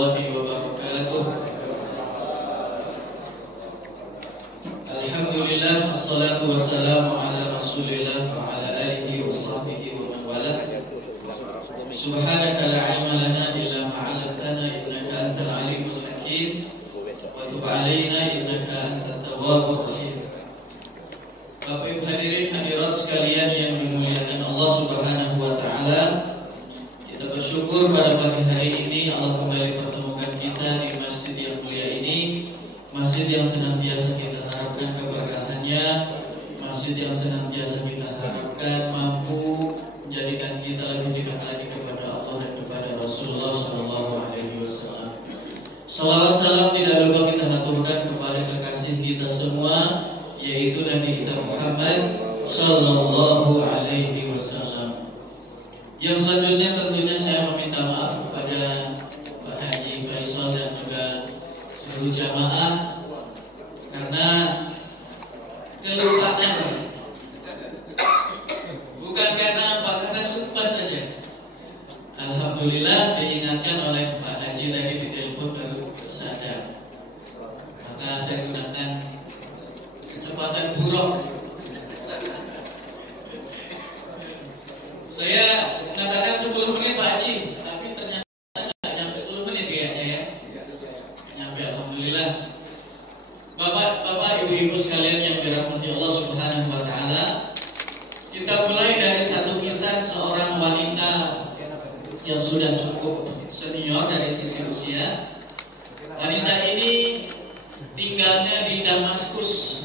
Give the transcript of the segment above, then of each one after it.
warahmatullahi wabarakatuh. Alhamdulillah, wassalatu wassalamu ala Rasulillah wa ala alihi wa sahbihi wa man wala. Subhanaka la ilma lana illa ma 'allamtana innaka antal alimul hakim wa tub 'alaina innaka antat tawwabur rahim. Bapak Ibu hadirin hadirat sekalian yang dimuliakan Allah Subhanahu wa taala, kita bersyukur pada pagi hari ini Allah kembali pertemukan kita di masjid yang mulia ini, masjid yang senantiasa kita harapkan keberkahannya, masjid yang senantiasa kita harapkan mampu menjadikan kita lebih dekat lagi kepada Allah dan kepada Rasulullah SAW. Salawat salam tidak lupa kita haturkan kepada kekasih kita semua, yaitu Nabi kita Muhammad Sallallahu Alaihi Wasallam. Yang selanjutnya tentunya saya meminta maaf kepada Pak Haji Faisal dan juga seluruh jamaah karena kelupaan, bukan karena Pak karena lupa saja. Alhamdulillah diingatkan oleh Pak Haji tadi di telepon baru sadar, maka saya gunakan kecepatan buruk. Saya mengatakan 10 menit Pak Haji, tapi ternyata nggak nyampe 10 menit kayaknya ya. Nyampe, alhamdulillah. Bapak, ibu-ibu sekalian yang dirahmati Allah Subhanahu wa taala, kita mulai dari satu kisah seorang wanita yang sudah cukup senior dari sisi usia. Wanita ini tinggalnya di Damaskus,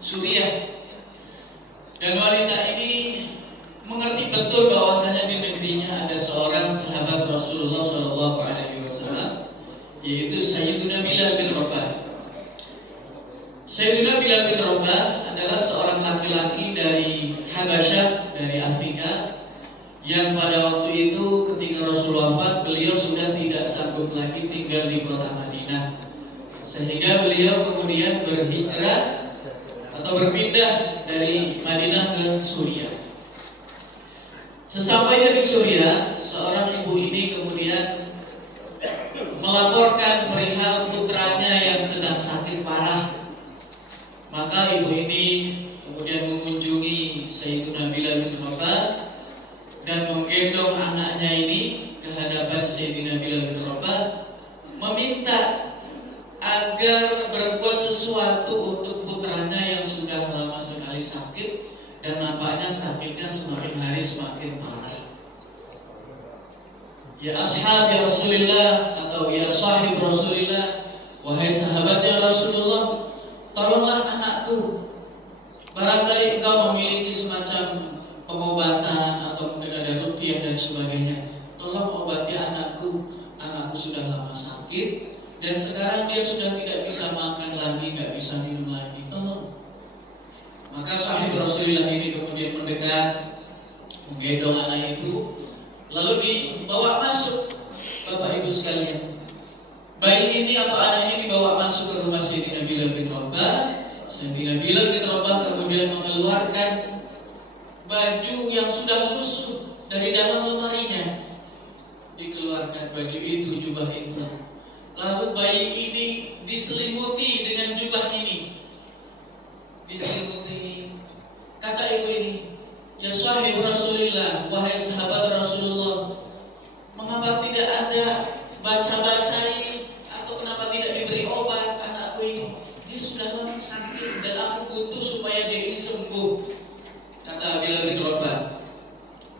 Suriah. Dan wanita ini mengerti betul bahwasanya di negerinya ada seorang sahabat Rasulullah SAW, yaitu Sayyiduna Bilal bin Rabah. Sayyiduna Bilal bin Rabah adalah seorang laki-laki dari Habasyah, dari Afrika, yang pada waktu itu ketika Rasul wafat, beliau sudah tidak sanggup lagi tinggal di kota Madinah, sehingga beliau kemudian berhijrah atau berpindah dari Madinah ke Suriah. Sesampainya di Suriah, seorang ibu ini kemudian melaporkan perihal putranya yang sedang sakit parah. Maka ibu ini kemudian mengunjungi Sayyiduna Bilal bin Rabah dan menggendong anaknya ini ke hadapan Sayyidina Bilal bin Rabah, meminta agar berbuat sesuatu untuk putranya yang sudah lama sekali sakit dan nampaknya sakitnya semakin hari semakin parah. Ya ashab ya Rasulullah, atau ya sahib Rasulullah, wahai sahabatnya Rasulullah, tolonglah anakku. Barangkali engkau memiliki semacam pengobatan atau mungkin ada ruqyah dan sebagainya. Tolong obati anakku. Anakku sudah lama sakit dan sekarang dia sudah tidak bisa makan lagi, nggak bisa minum lagi. Tolong. Maka sahib Rasulullah ini kemudian mendekat, menggendong anak itu, lalu dibawa masuk. Bapak Ibu sekalian, bayi ini atau anak ini dibawa masuk ke rumah Sayyidina Bilal bin Rabah. Sayyidina Bilal bin Rabah kemudian mengeluarkan baju yang sudah lusuh dari dalam lemarinya. Dikeluarkan baju itu, jubah itu. Lalu bayi ini diselimuti dengan jubah ini. Diselimuti. Kata ibu ini, ya sahib Rasulullah, wahai sahabat Rasulullah, mengapa tidak ada baca-baca ini, atau kenapa tidak diberi obat anakku ini? Dia sudah lama sakit dan aku butuh supaya dia ini sembuh. Kata Bilal bin Rabah,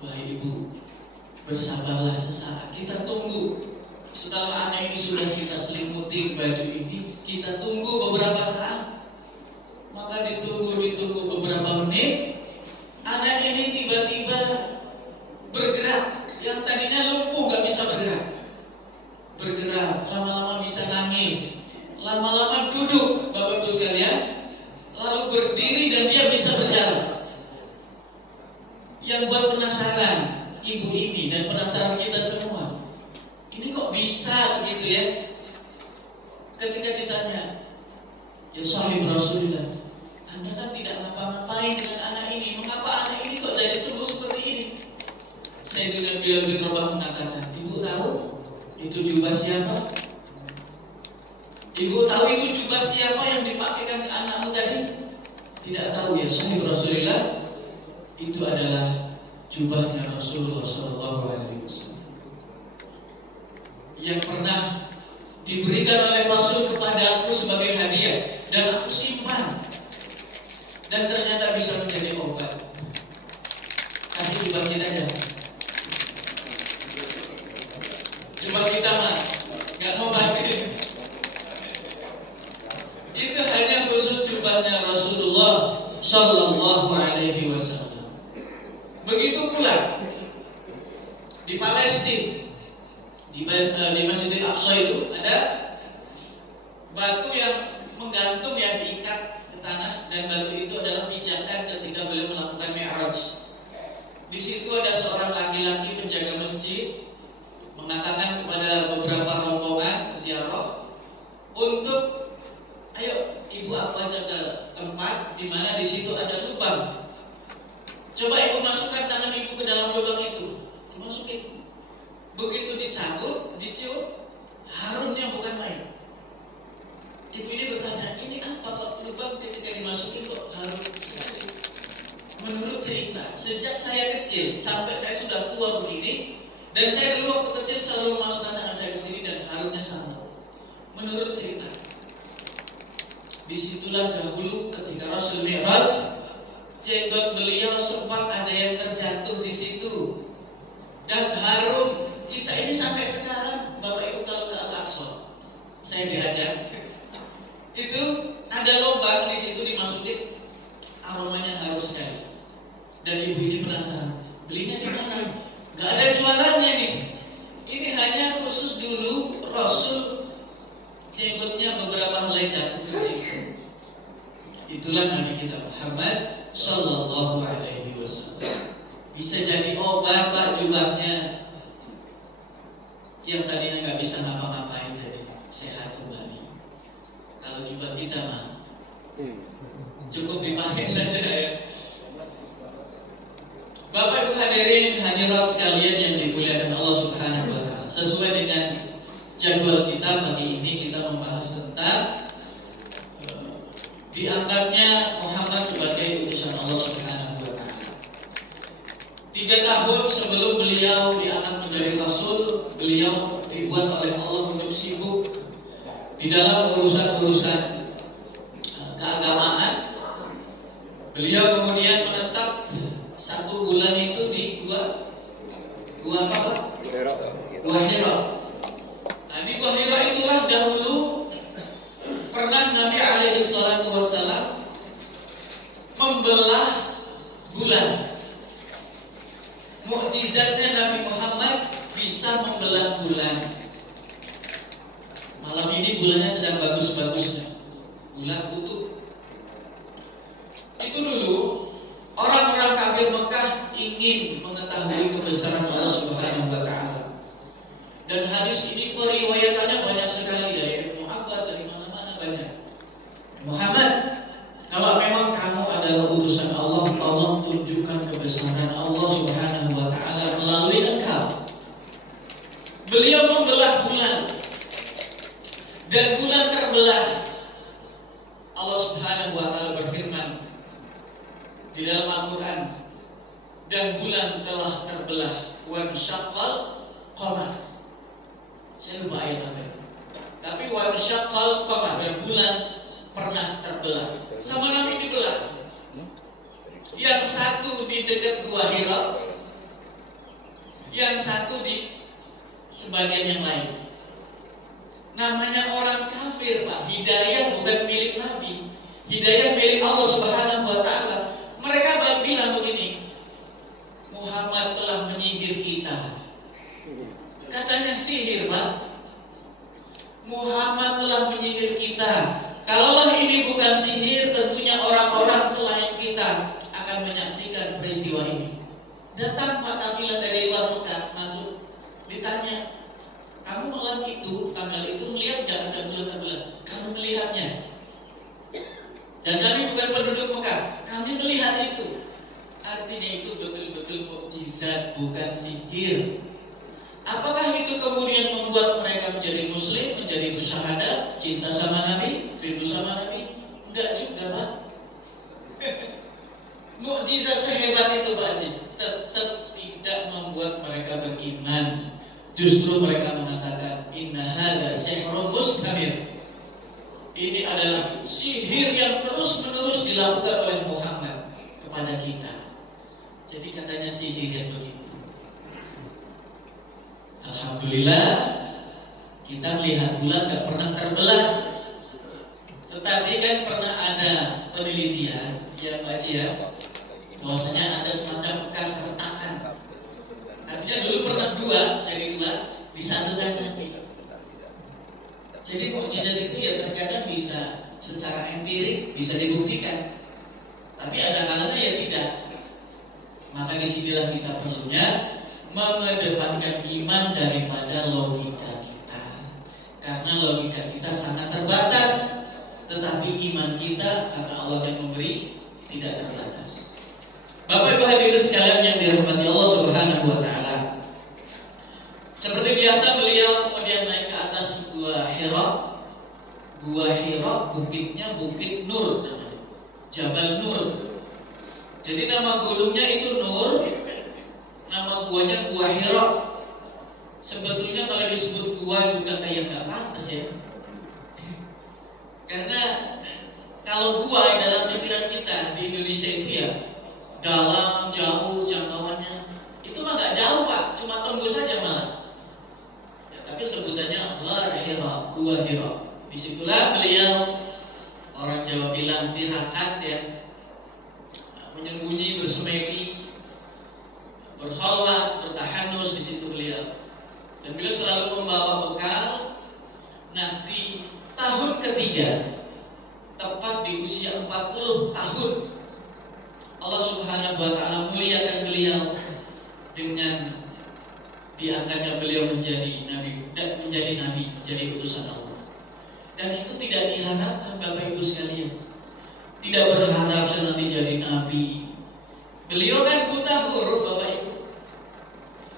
wahai ibu, bersabarlah sesaat, kita tunggu. Setelah anak ini sudah kita selimuti baju ini, kita tunggu beberapa saat. Maka ditunggu beberapa menit, anak ini tiba-tiba bergerak. Yang tadinya lumpuh gak bisa bergerak, lama-lama bisa nangis, lama-lama duduk, Bapak Ibu sekalian, lalu berdiri dan dia bisa berjalan. Yang buat penasaran ibu ini dan penasaran kita semua, ini kok bisa begitu ya? Ketika ditanya, ya sahib Rasulullah, Anda kan tidak ngapa-ngapain dengan anak ini, mengapa anak ini kok jadi sembuh seperti ini? Sayyidina Bilal bin Rabah mengatakan, ibu tahu, Itu jubah siapa? Ibu tahu itu jubah siapa yang dipakaikan ke anakmu tadi? Tidak tahu ya sahib Rasulullah. Itu adalah jubahnya Rasulullah SAW yang pernah diberikan oleh Rasul kepada aku sebagai hadiah dan aku simpan dan ternyata bisa menjadi obat. Kasih jubah kita ya. Jubah kita mah nggak mau pakai. Itu hanya khusus jubahnya Rasulullah Sallallahu Alaihi Wasallam. Begitu pula di Palestina, di Masjidil Aqsa itu ada batu yang menggantung yang diikat ke tanah dan batu itu adalah pijakan ketika beliau melakukan Mi'raj. Di situ ada seorang laki-laki penjaga masjid mengatakan kepada beberapa rombongan ziarah untuk ayo ibu aku ajak ke tempat di mana di situ ada lubang. Coba ibu masukkan tangan ibu ke dalam lubang itu. Masukin. Begitu dicabut, dicium, harumnya bukan main. Ibu ini bertanya, ini apa kok lubang ketika dimasukin kok harum sekali? Menurut cerita, sejak saya kecil sampai saya sudah tua begini, dan saya dulu waktu kecil selalu memasukkan tangan saya ke sini dan harumnya sama. Menurut cerita, disitulah dahulu ketika Rasul Mi'raj, jenggot beliau sempat ada yang terjatuh di situ dan harum. Kisah ini sampai sekarang, Bapak Ibu kalau ke Al-Aqsa, saya diajak, itu ada lubang di situ dimasukin, aromanya harum sekali. Dan ibu ini penasaran, belinya di mana? Gak ada jualannya nih. Ini hanya khusus dulu Rasul jenggotnya beberapa helai jatuh ke situ. Itulah Nabi kita Muhammad Sallallahu Alaihi Wasallam. Bisa jadi obat Pak jubahnya. Yang tadinya nggak bisa ngapa-ngapain jadi sehat kembali. Kalau jubah kita mah cukup dipakai saja ya. Bapak Ibu hadirin hadirat sekalian yang dimuliakan Allah Subhanahu Wa Taala. Sesuai dengan jadwal kita pagi ini kita membahas tentang diangkatnya Muhammad sebagai utusan Allah Subhanahu Wa Taala. 3 tahun sebelum beliau diangkat menjadi Rasul, beliau dibuat oleh Allah untuk sibuk di dalam urusan-urusan keagamaan. Beliau kemudian menetap 1 bulan itu di gua apa? Gua Hira. Nah, di Gua Hira itulah dahulu pernah Nabi alaihi salatu wassalam membelah bulan. Mukjizatnya Nabi Muhammad bisa membelah bulan. Malam ini bulannya sedang bagus-bagusnya, bulan utuh. Itu dulu orang-orang kafir Mekah ingin mengetahui kebesaran Allah Subhanahu Wa Taala. Dan hadis ini periwayatannya banyak sekali dari Ibnu Abbas, dari mana-mana banyak. Muhammad, kalau memang kamu adalah utusan Allah, tolong tunjukkan kebesaran Allah Subhanahu Wa Taala melalui engkau. Beliau membelah bulan dan bulan terbelah. Allah Subhanahu Wa Taala berfirman di dalam Al-Quran, dan bulan telah terbelah, wa syaqqal qamar. Saya lupa ayat apa itu. Tapi wa syaqqal qamar, dan bulan pernah terbelah. Sama Nabi dibelah. Yang satu di dekat Gua Hira, yang satu di sebagian yang lain. Namanya orang kafir, Pak. Hidayah bukan milik Nabi. Hidayah milik Allah Subhanahu Wa Taala. Mereka bilang begini, Muhammad telah menyihir kita. Katanya sihir, Pak. Muhammad telah menyihir kita. Kalaulah ini bukan sihir, tentunya orang-orang selain kita akan menyaksikan peristiwa ini. Datang Pak kafilah dari luar Mekah masuk, ditanya, kamu malam itu, tanggal itu melihat nggak ada bulan-bulan? Kamu melihatnya. Dan kami bukan penduduk Mekah, kami melihat itu. Artinya itu betul-betul mukjizat, bukan sihir. Apakah itu kemudian membuat Justru mereka mengatakan inna hadza sihrun mustamir. Ini adalah sihir yang terus-menerus dilakukan oleh Muhammad kepada kita. Jadi katanya sihir yang begitu. Alhamdulillah kita melihat bulan gak pernah terbelah. Tetapi kan pernah ada penelitian yang baca bahwasanya ada semacam bekas retakan. Artinya dulu pernah dua, jadi dua disatukan lagi. Jadi mukjizat itu ya terkadang bisa secara empirik bisa dibuktikan. Tapi ada kalanya ya tidak. Maka disinilah kita perlunya mengedepankan iman daripada logika kita. Karena logika kita sangat terbatas. Tetapi iman kita karena Allah yang memberi tidak terbatas. Bapak Ibu hadirin sekalian yang dirahmati Allah Subhanahu wa taala. Seperti biasa beliau kemudian naik ke atas Gua Hira. Gua Hira bukitnya Bukit Nur namanya. Jabal Nur. Jadi nama gunungnya itu Nur, nama guanya Gua Hira. Sebetulnya kalau disebut gua juga kayak nggak pantas ya. Karena kalau gua dalam pikiran kita di Indonesia itu ya dalam, jauh jangkauannya, itu mah nggak jauh Pak, cuma tembus saja malah. Ya, tapi sebutannya Gua Hira, Gua Hira. Disitulah beliau, orang Jawa bilang tirakat ya, menyembunyi, bersemedi, berkholwat, bertahanus di situ beliau. Dan beliau selalu membawa bekal. Nah di tahun ketiga, tepat di usia 40 tahun, Allah Subhanahu wa taala muliakan beliau dengan diangkatnya beliau menjadi nabi, menjadi utusan Allah. Dan itu tidak diharapkan Bapak Ibu sekalian. Tidak berharap saya nanti jadi nabi. Beliau kan buta huruf Bapak Ibu.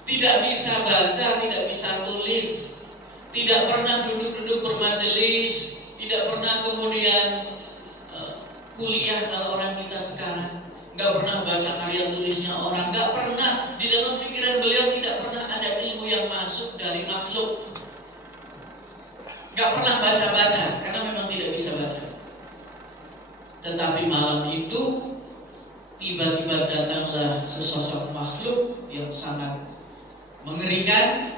Tidak bisa baca, tidak bisa tulis. Tidak pernah duduk-duduk bermajelis, tidak pernah kemudian kuliah kalau orang kita sekarang, nggak pernah baca karya tulisnya orang, nggak pernah. Di dalam pikiran beliau tidak pernah ada ilmu yang masuk dari makhluk, nggak pernah baca-baca karena memang tidak bisa baca. Tetapi malam itu tiba-tiba datanglah sesosok makhluk yang sangat mengerikan.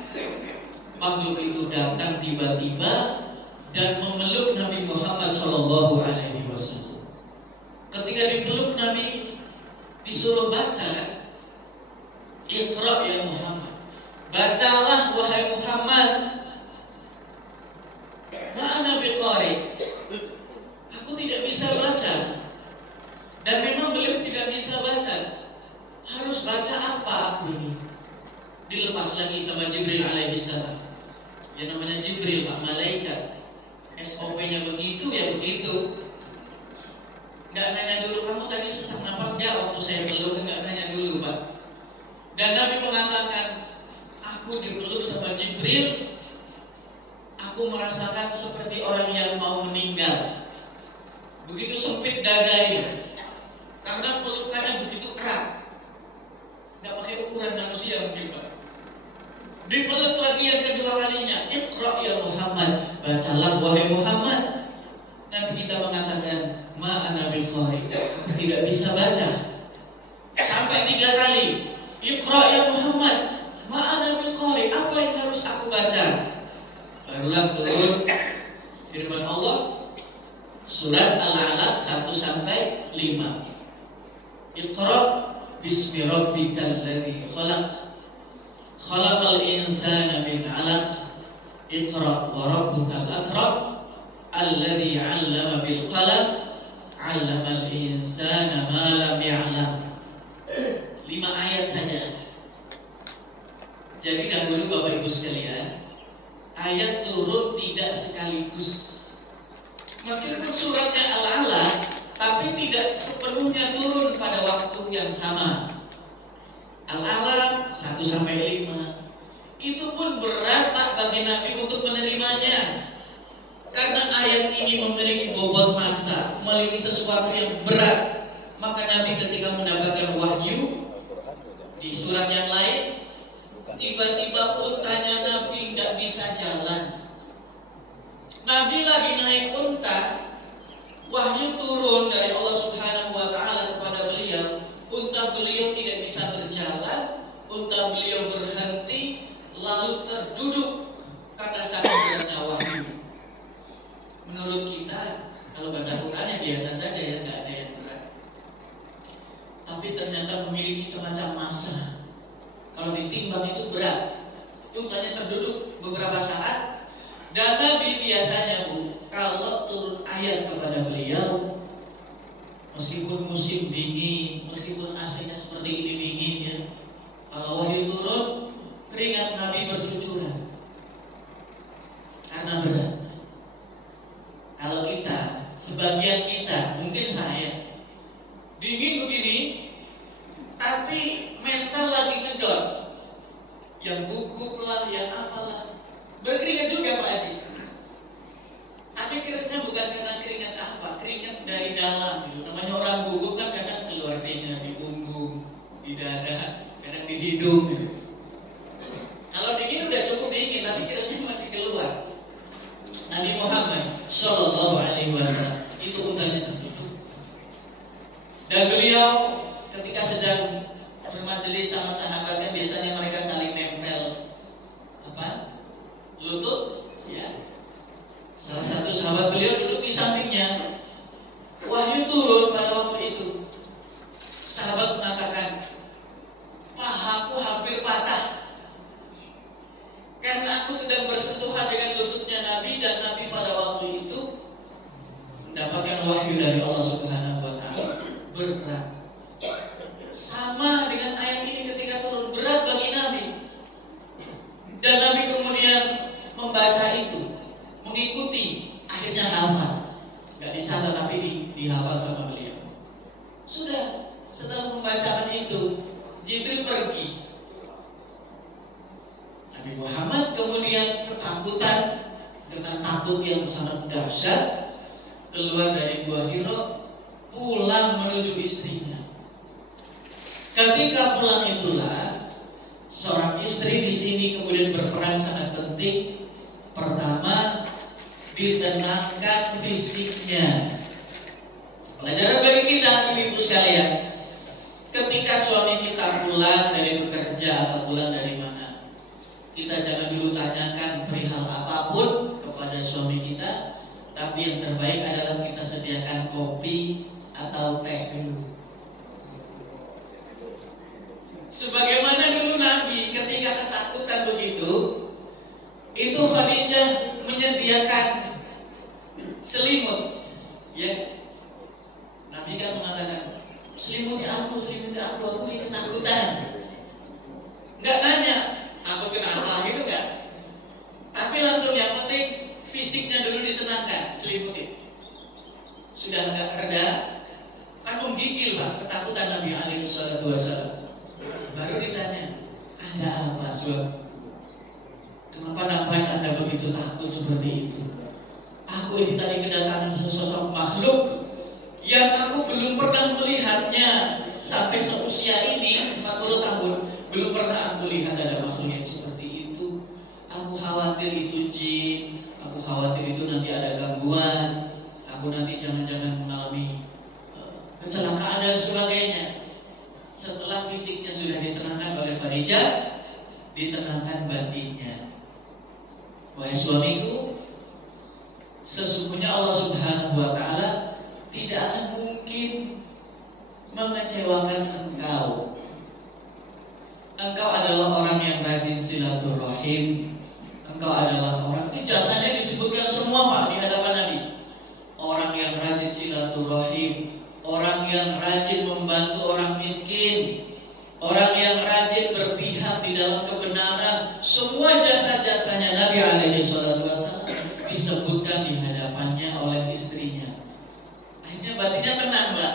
Makhluk itu datang tiba-tiba dan memeluk Nabi Muhammad Sallallahu Alaihi Wasallam. Ketika dipeluk Nabi disuruh baca, Iqra ya Muhammad, bacalah wahai Muhammad. Ma'ana biqari, aku tidak bisa baca. Dan memang beliau tidak bisa baca. Harus baca apa aku ini? Dilepas lagi sama Jibril alaihi salam. Yang namanya Jibril, Pak Malaikat. SOP-nya begitu ya begitu. Nggak nanya dulu, kamu tadi sesak napas nggak waktu saya peluk? Nggak nanya dulu Pak. Dan Nabi mengatakan, aku dipeluk sama Jibril, aku merasakan seperti orang yang mau meninggal. Begitu sempit dada ini, karena pelukannya begitu erat. Nggak pakai ukuran manusia mungkin Pak. Dipeluk lagi yang kedua kalinya, Iqra ya Muhammad, bacalah wahai Muhammad. Nabi kita mengatakan, ma'ana bil qari, tidak bisa baca. Sampai 3 kali, Iqra ya Muhammad, ma'ana bil qari, apa yang harus aku baca? Barulah turun firman Allah surat Al-Alaq 1-5. Iqra bismi rabbikal ladzi khalaq. Khalaqal insana min 'alaq. Iqra wa rabbukal akram. Alladzi 'allama bil qalam. 'allamal insana ma lam ya'lam. 5 ayat saja. Jadi dahulu Bapak Ibu sekalian, ayat turun tidak sekaligus. Meskipun suratnya Al-Alaq, tapi tidak sepenuhnya turun pada waktu yang sama. Al-Alaq 1-5. Itu pun berat Pak bagi Nabi untuk menerimanya. Karena ayat ini memiliki bobot massa, memiliki sesuatu yang berat. Maka Nabi ketika mendapatkan wahyu di surat yang lain, tiba-tiba untanya Nabi Nabi lagi naik unta, wahyu turun dari Allah Subhanahu wa Ta'ala kepada beliau. Unta beliau tidak bisa berjalan, unta beliau berhenti, lalu terduduk karena sangat beratnya wahyu. Menurut kita, kalau baca Quran ya biasa saja ya, nggak ada yang berat. Tapi ternyata memiliki semacam massa. Kalau ditimbang itu berat. Untanya terduduk beberapa saat. Dan Nabi biasanya kalau turun ayat kepada beliau, meskipun musim dingin, meskipun AC-nya seperti ini dingin ya, kalau wahyu turun, keringat Nabi bercucuran karena berat. Kalau kita, sebagian kita, mungkin saya, dingin begini, tapi mental lagi ngedon, yang gugup lah, yang apalah, berkeringat juga Pak Haji. Tapi keringatnya bukan karena keringat apa, keringat dari dalam gitu. Namanya orang gugup kan kadang keluar keringat di punggung, di dada, kadang di hidung gitu. Kalau dingin udah cukup dingin, tapi keringatnya masih keluar. Nabi Muhammad Sallallahu Alaihi Wasallam itu untanya tertutup. Dan beliau ketika sedang bermajelis sama sahabatnya, biasanya mereka saling nempel lutut ya. Salah satu sahabat beliau duduk di sampingnya. Wahyu turun pada waktu itu. Sahabat mengatakan, pahaku hampir patah karena aku sedang bersentuhan dengan lututnya Nabi, dan Nabi pada waktu itu mendapatkan wahyu dari Allah Subhanahu wa Ta'ala. Berat. Sama dengan ayat ini ketika turun, berat bagi Nabi. Dan Nabi kemudian membaca itu, mengikuti, akhirnya hafal. Gak dicatat tapi dihafal sama beliau. Sudah, setelah membacakan itu, Jibril pergi. Nabi Muhammad kemudian ketakutan dengan takut yang sangat dahsyat, keluar dari Gua Hira, pulang menuju istrinya. Ketika pulang itulah seorang istri di sini kemudian berperan sangat penting. Pertama, ditenangkan fisiknya. Pelajaran bagi kita, ibu-ibu sekalian, ketika suami kita pulang dari bekerja atau pulang dari mana, kita jangan dulu tanyakan perihal apapun kepada suami kita, tapi yang terbaik adalah kita sediakan kopi atau teh dulu. Sebagaimana dulu Nabi ketika ketakutan begitu, itu Khadijah menyediakan selimut, ya. Nabi kan mengatakan, selimuti aku ini ketakutan. Enggak nanya, aku kenapa gitu kan? Tapi langsung yang penting fisiknya dulu ditenangkan, selimuti. Sudah agak reda, kan menggigil Pak, ketakutan Nabi alaihi salatu wasallam. Baru ditanya, ada apa suami? Kenapa nampaknya Anda begitu takut seperti itu? Aku ini tadi kedatangan sesosok makhluk yang aku belum pernah melihatnya sampai seusia ini 40 tahun. Belum pernah aku lihat ada makhluk yang seperti itu. Aku khawatir itu jin, aku khawatir itu nanti ada gangguan, aku nanti jangan-jangan mengalami kecelakaan dan sebagainya. Setelah fisiknya sudah ditenangkan oleh Khadijah, ditenangkan batinnya. Wahai suamiku, sesungguhnya Allah Subhanahu wa Ta'ala tidak akan mungkin mengecewakan engkau. Engkau adalah orang yang rajin silaturahim. Engkau adalah orang, ini jasanya disebutkan semua Pak di hadapan Nabi. Orang yang rajin silaturahim, orang yang rajin membantu orang miskin, orang yang rajin berpihak di dalam kebenaran. Semua jasa-jasanya Nabi alaihi salatu wasallam disebutkan di hadapannya oleh istrinya. Akhirnya batinnya tenang Mbak.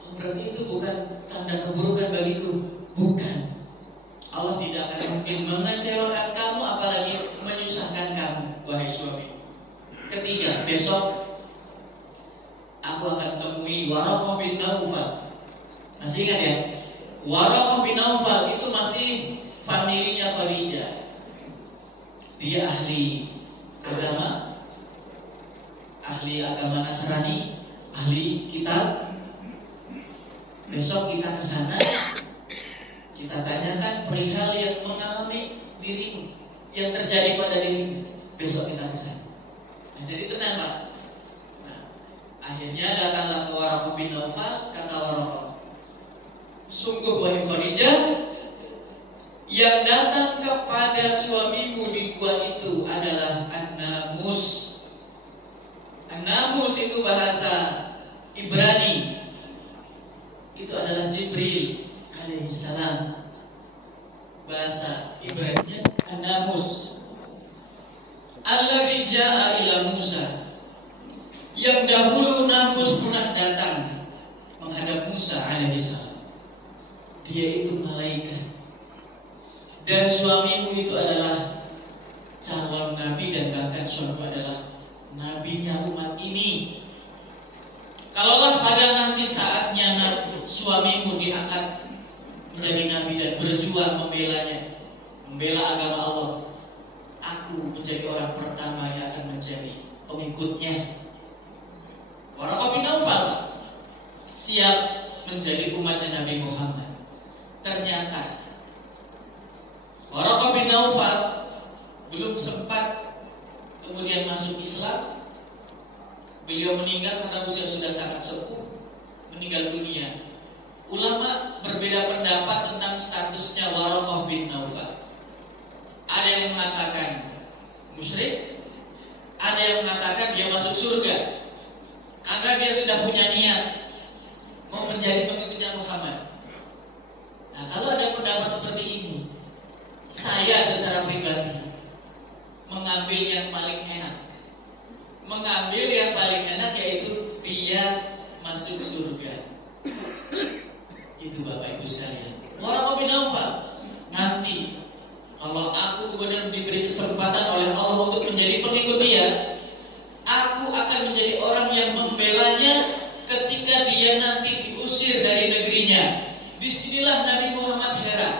Oh, berarti itu bukan tanda keburukan bagiku. Bukan. Allah tidak akan mungkin mengecewakan kamu, apalagi menyusahkan kamu, wahai suami. Ketiga, besok aku akan temui Waraqah bin Naufal. Masih ingat ya? Waraqah bin Naufal itu masih familinya Khadijah. Dia ahli agama, ahli agama Nasrani, ahli kitab. Besok kita ke sana, kita tanyakan perihal yang mengalami dirimu, yang terjadi pada dirimu. Besok kita ke sana. Nah, jadi tenang Pak. Nah, akhirnya datanglah ke Waraqah bin Naufal. Kata Waraqah, sungguh wahai Khadijah, yang datang kepada suamimu di gua itu adalah An-Namus. An-Namus itu bahasa Ibrani. Itu adalah Jibril alaihissalam. Bahasa Ibraninya An-Namus. Alladzi jaa ila Musa. Yang dahulu Namus pernah datang menghadap Musa alaihissalam. Dia itu malaikat. Dan suamimu itu adalah calon nabi, dan bahkan suamimu adalah nabinya umat ini. Kalaulah pada nanti saatnya suamimu diangkat menjadi nabi dan berjuang membelanya, membela agama Allah, aku menjadi orang pertama yang akan menjadi pengikutnya. Waraqah bin Naufal siap menjadi umatnya Nabi Muhammad. Ternyata Waraqah bin Naufal belum sempat kemudian masuk Islam. Beliau meninggal karena usia sudah sangat sepuh, meninggal dunia. Ulama berbeda pendapat tentang statusnya Waraqah bin Naufal. Ada yang mengatakan musyrik, ada yang mengatakan dia masuk surga karena dia sudah punya niat mau menjadi pengikutnya Muhammad. Nah, kalau ada pendapat seperti ini, saya secara pribadi mengambil yang paling enak. Mengambil yang paling enak, yaitu dia masuk surga. Itu Bapak Ibu sekalian. Waraqah bin Naufal, nanti kalau aku kemudian diberi kesempatan oleh Allah untuk menjadi pengikut dia, aku akan menjadi orang yang membelanya ketika dia nanti diusir dari negerinya. Disinilah Nabi Muhammad heran.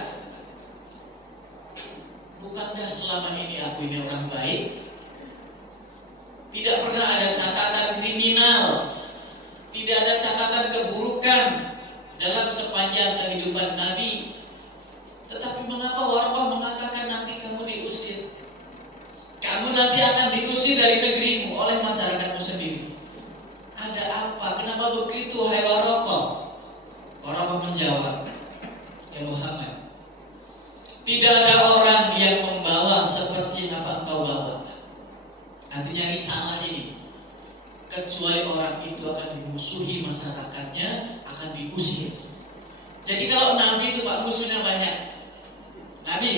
Bukankah selama ini aku ini orang baik? Tidak pernah ada catatan kriminal, tidak ada catatan keburukan dalam sepanjang kehidupan Nabi. Tetapi mengapa Waraqah mengatakan nanti kamu diusir? Kamu nanti akan diusir dari negerimu oleh masyarakatmu sendiri. Ada apa? Kenapa begitu, hai Waraqah? Waraqah menjawab, ya Muhammad, tidak ada orang yang membawa seperti apa engkau bawa. Artinya risalah ini, kecuali orang itu akan dimusuhi masyarakatnya, akan diusir. Jadi kalau Nabi itu Pak musuhnya banyak. Nabi,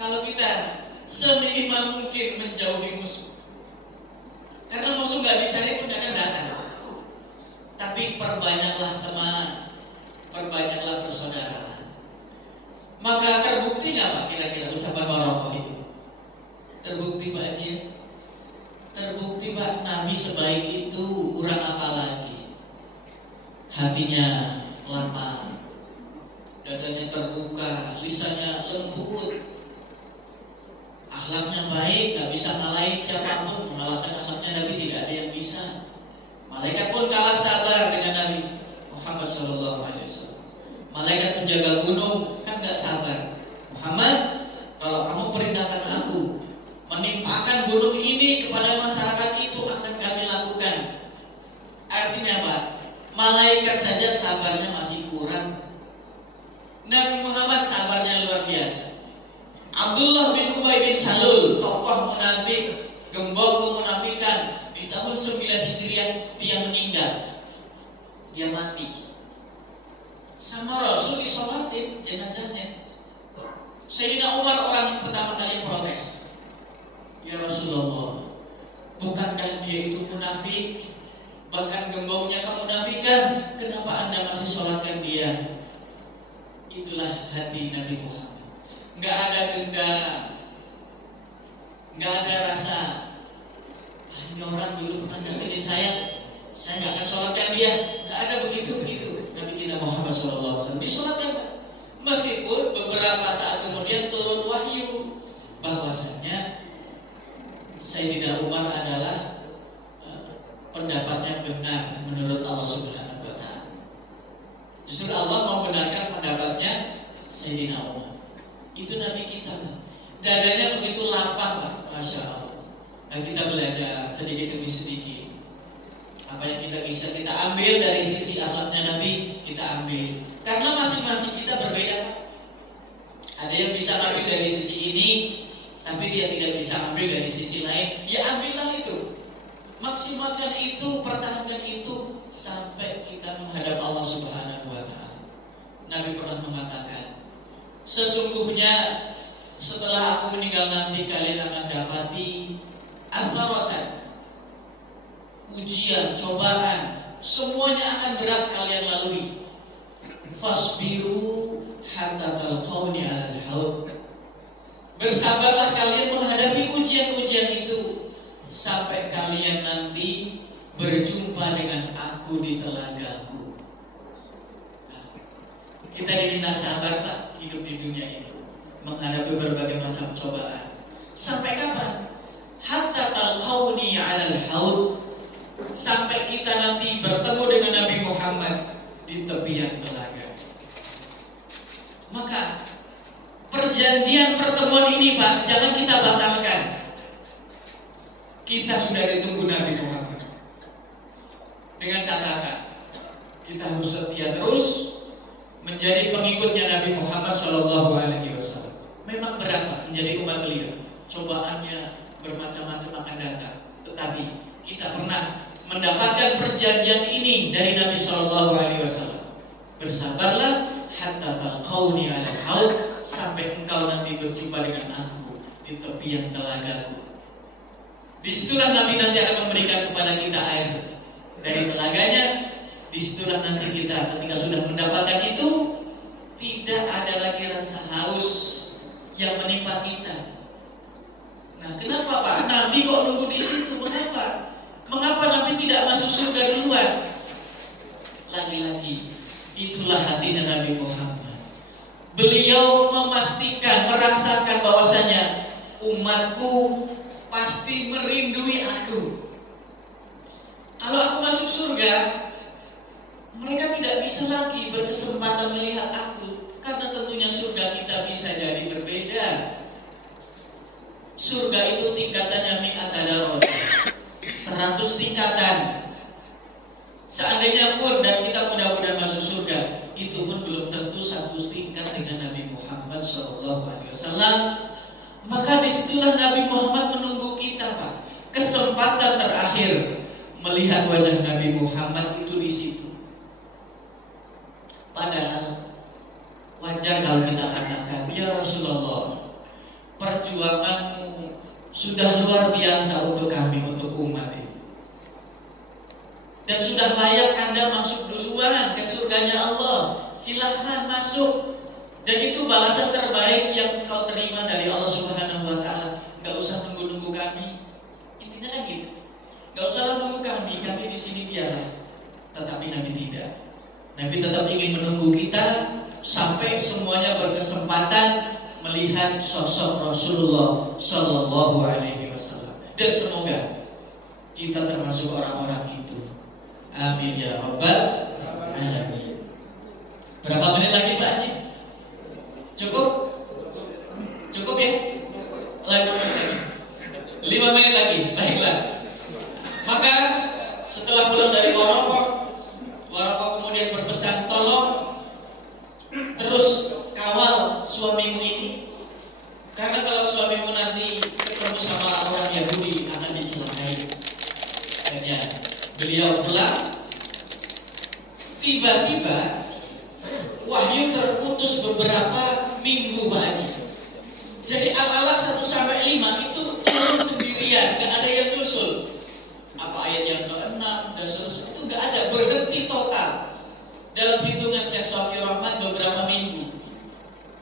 kalau kita seminimal mungkin menjauhi musuh, karena musuh nggak dicari pun akan datang. Tapi perbanyaklah teman, perbanyaklah persaudaraan. Maka terbukti nggak Pak kira-kira ucapan Waraqah itu? Terbukti Pak Haji. Terbukti Pak, Nabi sebaik itu, kurang apa lagi? Hatinya lapang, dadanya terbuka, lisannya lembut, akhlaknya baik, gak bisa ngalahin siapapun. Mengalahkan akhlaknya Nabi tidak ada yang bisa. Malaikat pun kalah sabar dengan Nabi Muhammad SAW. Malaikat penjaga gunung kan gak sabar. Muhammad, kalau kamu perintahkan aku menimpakan gunung ini kepada masyarakat, itu akan kami lakukan. Artinya Pak, malaikat saja sabarnya masih kurang. Nabi Muhammad sabarnya luar biasa. Abdullah bin Ubay bin Salul, tokoh munafik, gembong kemunafikan, di tahun 9 Hijriah dia meninggal. Dia mati. Sama Rasul disolatin jenazahnya. Sayyidina Umar orang pertama kali protes. Ya Rasulullah, bukankah dia itu munafik? Bahkan gembongnya kemunafikan, kenapa Anda masih sholatkan dia? Itulah hati Nabi Muhammad. Nggak ada dendam, nggak ada rasa. Ini orang dulu pernah nyakitin saya nggak akan sholatkan dia. Nggak ada begitu. Nabi kita Muhammad SAW disolatkan. Meskipun beberapa saat kemudian turun wahyu bahwasanya Sayyidina Umar adalah begitu lapang, Pak. Masya Allah. Dan kita belajar sedikit demi sedikit. Apa yang kita bisa kita ambil dari sisi akhlaknya Nabi, kita ambil. Karena masing-masing kita berbeda. Ada yang bisa ambil dari sisi ini, tapi dia tidak bisa ambil dari sisi lain. Ya ambillah itu. Maksimalkan itu, pertahankan itu sampai kita menghadap Allah Subhanahu wa Ta'ala. Nabi pernah mengatakan, sesungguhnya setelah aku meninggal nanti kalian akan dapati atharatan, ujian, cobaan, semuanya akan berat kalian lalui. Fasbiru hatta talqauni 'alal haud. Bersabarlah kalian menghadapi ujian-ujian itu sampai kalian nanti berjumpa dengan aku di telagaku. Nah, kita diminta sabar, Pak, hidup di dunia ini menghadapi berbagai macam cobaan. Sampai kapan? Hatta talqauni 'alal haud. Sampai kita nanti bertemu dengan Nabi Muhammad di tepian telaga. Maka perjanjian pertemuan ini, Pak, jangan kita batalkan. Kita sudah ditunggu Nabi Muhammad. Dengan catatan, kita harus setia terus menjadi pengikutnya Nabi Muhammad SAW. Memang berat, Pak, menjadi umat beliau. Cobaannya bermacam-macam akan datang. Tetapi kita pernah mendapatkan perjanjian ini dari Nabi SAW. Bersabarlah hatta talqauni 'alal haud, sampai engkau nanti berjumpa dengan aku di tepian telagaku. Disitulah Nabi nanti akan memberikan kepada kita air dari telaganya. Disitulah nanti kita ketika sudah mendapatkan itu, tidak ada lagi rasa haus yang menimpa kita. Nah, kenapa, Pak? Nabi kok nunggu di situ? Mengapa? Mengapa Nabi tidak masuk surga duluan? Lagi-lagi, itulah hatinya Nabi Muhammad. Beliau memastikan, merasakan bahwasanya umatku pasti merindui aku. Kalau aku masuk surga, mereka tidak bisa lagi berkesempatan melihat aku, karena tentunya surga kita bisa jadi berbeda. Surga itu tingkatannya mi'ata darajat, 100 tingkatan. Seandainya pun dan kita mudah-mudahan masuk surga, itu pun belum tentu satu tingkat dengan Nabi Muhammad SAW. Maka disitulah Nabi Muhammad menunggu kita, Pak. Kesempatan terakhir melihat wajah Nabi Muhammad itu di situ. Padahal wajar kalau kita katakan, ya Rasulullah, perjuanganmu sudah luar biasa untuk kami, untuk umat ini. Dan sudah layak Anda masuk duluan ke surganya Allah. Silahkan masuk. Dan itu balasan terbaik yang kau terima dari Allah Subhanahu wa Ta'ala. Gak usah nunggu-nunggu kami. Intinya kan gitu. Gak usah nunggu kami di sini biarlah. Tetapi Nabi tidak. Nabi tetap ingin menunggu kita sampai semuanya berkesempatan melihat sosok Rasulullah Sallallahu Alaihi Wasallam. Dan semoga kita termasuk orang-orang itu. Amin ya Rabbal Alamin. Berapa menit lagi, Pak Haji? Cukup? Cukup ya? 5 menit lagi. Baiklah. Maka setelah pulang dari Waraqah kemudian berpesan, tolong terus kawal suamimu ini, karena kalau suamimu nanti ketemu sama orang Yahudi akan dicelakai. Akhirnya beliau pulang. Tiba-tiba wahyu terputus beberapa minggu, Pak Haji. Jadi al-Alaq 1-5 itu turun sendirian, gak ada yang nyusul. Apa ayat yang ke-6 dan seterusnya itu gak ada, berhenti total. Dalam hitungan Syekh Shafii Rahman beberapa minggu,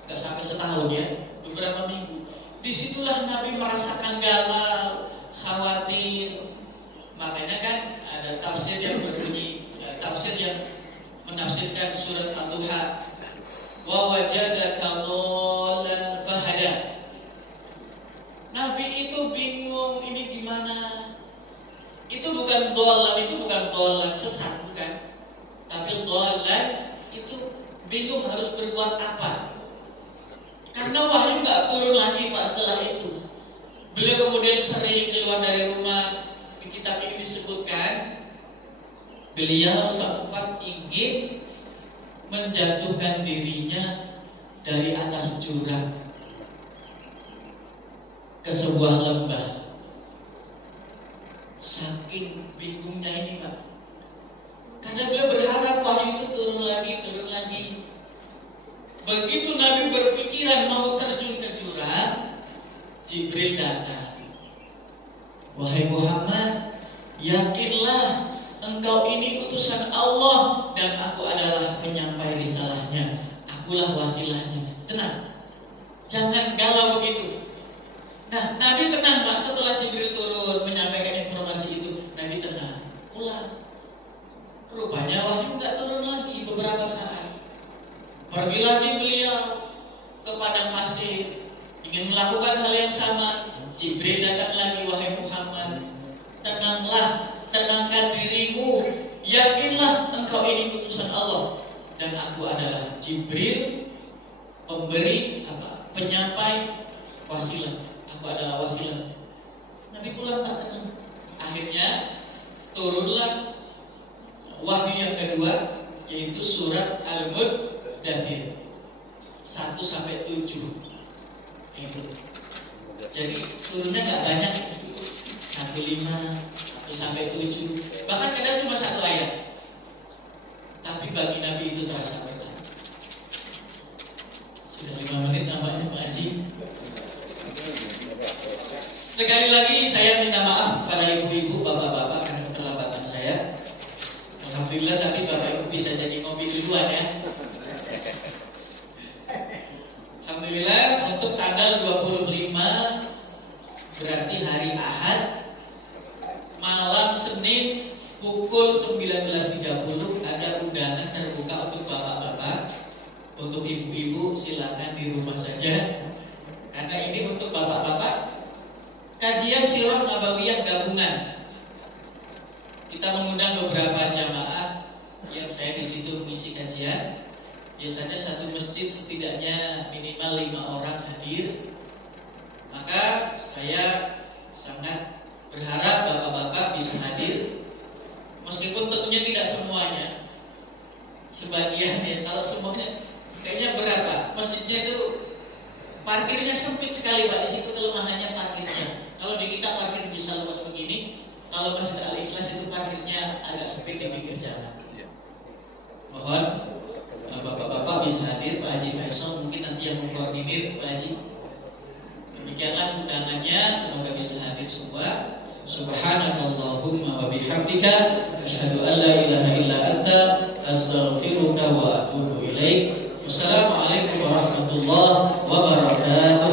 gak sampai setahun ya, beberapa minggu. Disitulah Nabi merasakan galau, khawatir. Makanya kan ada tafsir yang berbunyi, tafsir yang menafsirkan surat Al-Duha, wa wajadaka dhallan fahada. Nabi itu bingung, ini gimana? Itu bukan dhallan sesat, bukan. Tapi dhallan itu bingung harus berbuat apa. Karena wahyu gak turun lagi, Pak, setelah itu. Beliau kemudian sering keluar dari rumah. Di kitab ini disebutkan beliau sempat ingin menjatuhkan dirinya dari atas jurang ke sebuah lembah. Saking bingungnya ini Pak, karena beliau berharap wahyu itu turun lagi. Begitu Nabi berpikiran mau terjun ke jurang, Jibril datang. Wahai Muhammad, yakinlah engkau ini utusan Allah dan aku adalah penyampai risalahnya. Akulah wasilahnya. Tenang, jangan galau begitu. Nah, Nabi tenang Pak. Setelah Jibril turun menyampaikan informasi itu, Nabi tenang, pulang. Rupanya wahyu nggak turun lagi beberapa saat. Pergi lagi beliau ke padang pasir, ingin melakukan hal yang sama. Jibril datang lagi, wahai Muhammad, tenanglah, tenangkan dirimu, yakinlah engkau ini utusan Allah dan aku adalah Jibril, pemberi penyampai wasilah. Aku adalah wasilah. Nabi pulang tak tenang. Akhirnya turunlah wahyu yang kedua, yaitu surat Al-Muddathir 1-7. Itu. Jadi turunnya nggak banyak, 1-5, 1-7. Bahkan kadang cuma 1 ayat. Tapi bagi Nabi itu terasa berat. Sudah 5 menit nampaknya Pak Haji. Sekali lagi saya minta maaf pada ibu-ibu, bapak-bapak karena keterlambatan saya. Alhamdulillah tapi bapak ibu bisa jadi ngopi duluan ya. Alhamdulillah untuk tanggal 25 berarti hari Ahad, malam Senin pukul 19.30 ada undangan terbuka untuk bapak-bapak. Untuk ibu-ibu silakan di rumah saja. Karena ini untuk bapak-bapak kajian Sirah Nabawiyah gabungan. Kita mengundang beberapa jamaah yang saya di situ mengisi kajian. Biasanya satu masjid setidaknya minimal 5 orang hadir. Maka saya sangat berharap bapak-bapak bisa hadir. Meskipun tentunya tidak semuanya, sebagian ya. Kalau semuanya kayaknya berat Pak. Masjidnya itu parkirnya sempit sekali Pak. Di situ kelemahannya parkirnya. Kalau di kita parkir bisa luas begini, kalau Masjid Al-Ikhlas itu parkirnya agak sempit di pinggir jalan. Mohon bapak-bapak bisa hadir. Pak Haji Faisal mungkin nanti yang mengkoordinir Pak Haji. Demikianlah undangannya, semoga bisa hadir semua. Subhanakallahumma wa bihamdika asyhadu an la ilaha illa anta astaghfiruka wa atubu ilaik. Wassalamualaikum warahmatullahi